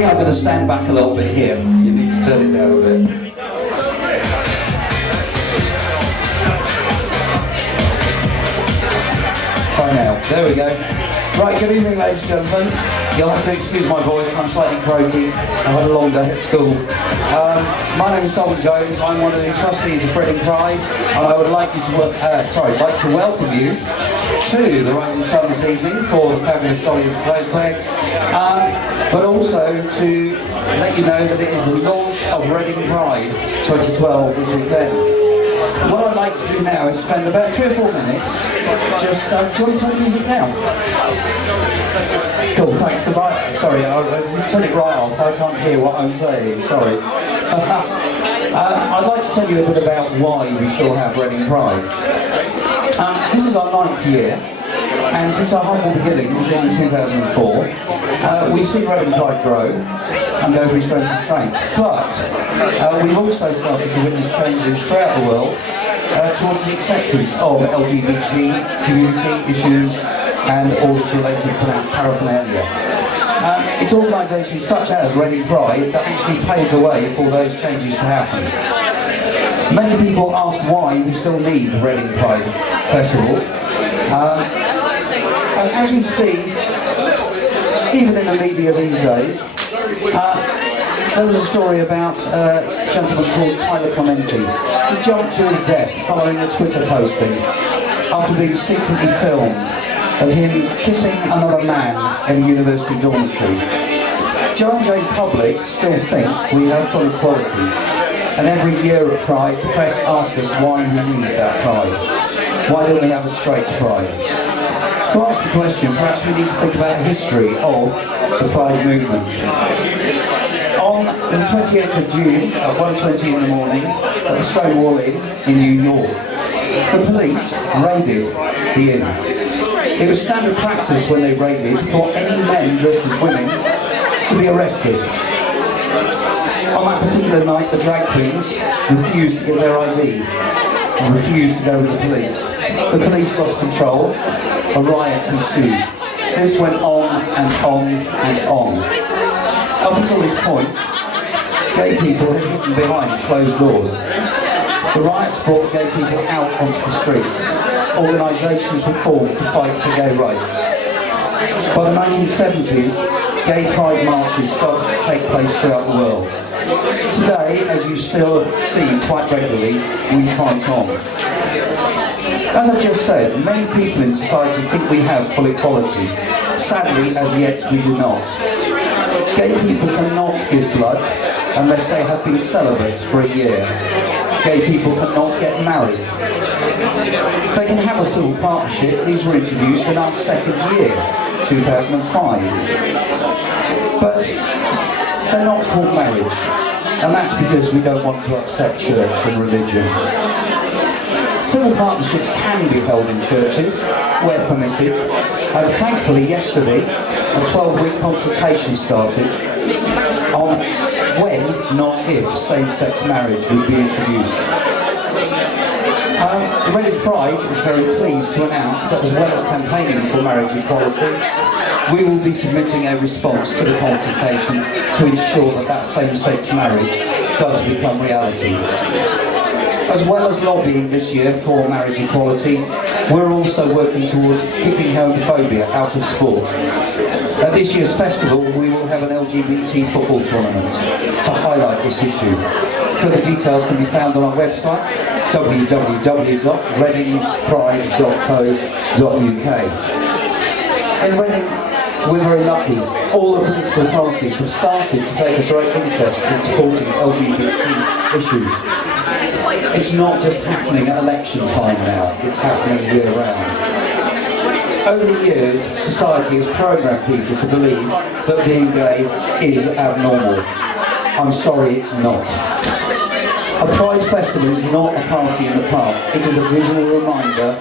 think I'm going to stand back a little bit here. You need to turn it down a bit. Try now. There we go. Right, good evening, ladies and gentlemen. You'll have to excuse my voice, I'm slightly croaky. I've had a long day at school. My name is Selwyn. I'm one of the trustees of Reading Pride, and I would like to welcome you to the Rising Sun this evening for the fabulous Dolly of Clothes, but also to let you know that it is the launch of Reading Pride 2012 this weekend. What I'd like to do now is spend about 3 or 4 minutes just, do you want to turn the music down? Cool, thanks, because I turn it right off, I can't hear what I'm saying, sorry. I'd like to tell you a bit about why we still have Reading Pride. This is our 9th year, and since our humble beginnings in 2004, we've seen Reading Pride grow and go from strength to strength. But we've also started to witness changes throughout the world towards the acceptance of LGBT community issues and all that's related paraphernalia. It's organisations such as Reading Pride that actually paved the way for those changes to happen. Many people ask why we still need the Reading Pride Festival. And as you see, even in the media these days, there was a story about a gentleman called Tyler Clementi. He jumped to his death following a Twitter posting after being secretly filmed of him kissing another man in a university dormitory. Joe and Jane public still think we have full equality, and every year at Pride the press asks us why we need that Pride. Why don't we have a straight Pride? To answer the question, perhaps we need to think about the history of the Pride movement. On the 28th of June at 1:20 in the morning at the Stonewall Inn in New York, the police raided the inn. It was standard practice when they raided for any men dressed as women to be arrested. On that particular night, the drag queens refused to give their ID and refused to go with the police. The police lost control. A riot ensued. This went on and on and on. Up until this point, gay people had hidden behind closed doors. The riots brought gay people out onto the streets. Organisations were formed to fight for gay rights. By the 1970s, gay pride marches started to take place throughout the world. Today, as you still see quite regularly, we fight on. As I've just said, many people in society think we have full equality. Sadly, as yet, we do not. Gay people cannot give blood unless they have been celibate for a year. Gay people cannot get married. They can have a civil partnership. These were introduced in our 2nd year, 2005. But they're not called marriage, and that's because we don't want to upset church and religion. Civil partnerships can be held in churches, where permitted, and thankfully yesterday a 12-week consultation started on when, not if, same-sex marriage would be introduced. Reading Pride is very pleased to announce that as well as campaigning for marriage equality, we will be submitting a response to the consultation to ensure that that same-sex marriage does become reality. As well as lobbying this year for marriage equality, we're also working towards kicking homophobia out of sport. At this year's festival, we will have an LGBT football tournament to highlight this issue. Further details can be found on our website, www.readingpride.co.uk. In Reading, we're very lucky. All the political authorities have started to take a great interest in supporting LGBT issues. It's not just happening at election time now, it's happening year round. Over the years, society has programmed people to believe that being gay is abnormal. I'm sorry, it's not. A Pride Festival is not a party in the park. It is a visual reminder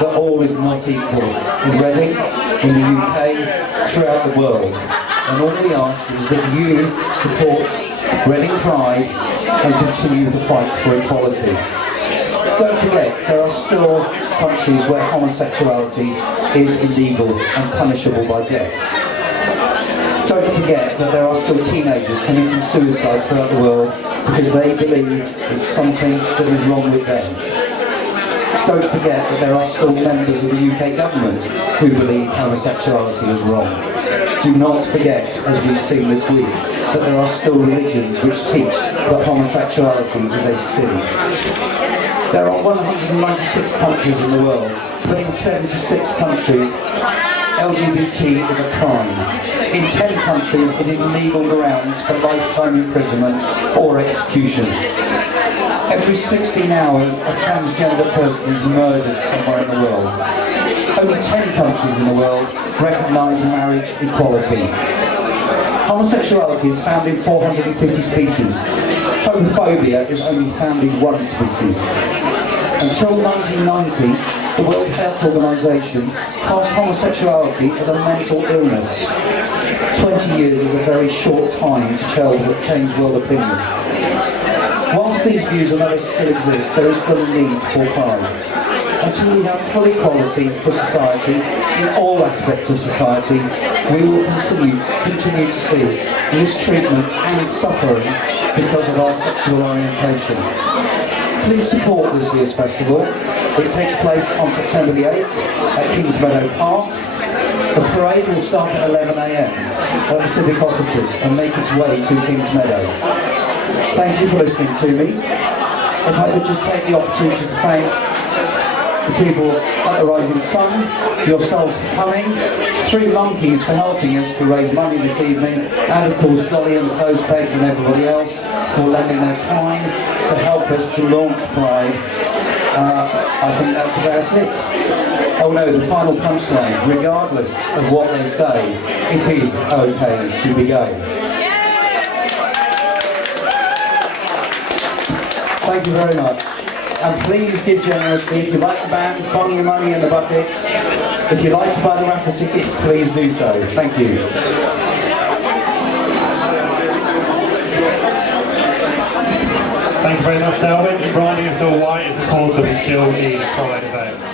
that all is not equal in Reading, in the UK, throughout the world. And all we ask is that you support Reading Pride and continue the fight for equality. Don't forget, there are still countries where homosexuality is illegal and punishable by death. Don't Don't forget that there are still teenagers committing suicide throughout the world because they believe it's something that is wrong with them. Don't forget that there are still members of the UK government who believe homosexuality is wrong. Do not forget, as we've seen this week, that there are still religions which teach that homosexuality is a sin. There are 196 countries in the world, but in 76 countries, LGBT is a crime. In 10 countries, it is legal grounds for lifetime imprisonment or execution. Every 16 hours, a transgender person is murdered somewhere in the world. Only 10 countries in the world recognise marriage equality. Homosexuality is found in 450 species. Homophobia is only found in 1 species. Until 1990, the World Health Organization classed homosexuality as a mental illness. 20 years is a very short time to change world opinion. Whilst these views and others still exist, there is still a need for pride. Until we have full equality for society, in all aspects of society, we will continue to see mistreatment and suffering because of our sexual orientation. Please support this year's festival. It takes place on September the 8th at Kingsmeadow Park. The parade will start at 11 AM at the Civic Offices and make its way to Kingsmeadow. Thank you for listening to me. If I could just take the opportunity to thank the people at the Rising Sun, yourselves for coming, 3 Monkeys for helping us to raise money this evening, and of course Dolly and the Clothes Pegs and everybody else for lending their time to help us to launch Pride. I think that's about it. Oh no, the final punchline, regardless of what they say, it is okay to be gay. Thank you very much. And please give generously. If you like the band, bung your money in the buckets. If you'd like to buy the raffle tickets, please do so. Thank you. Thank you very much, Selwyn. Branding us all white is the cause that we still need a Pride event.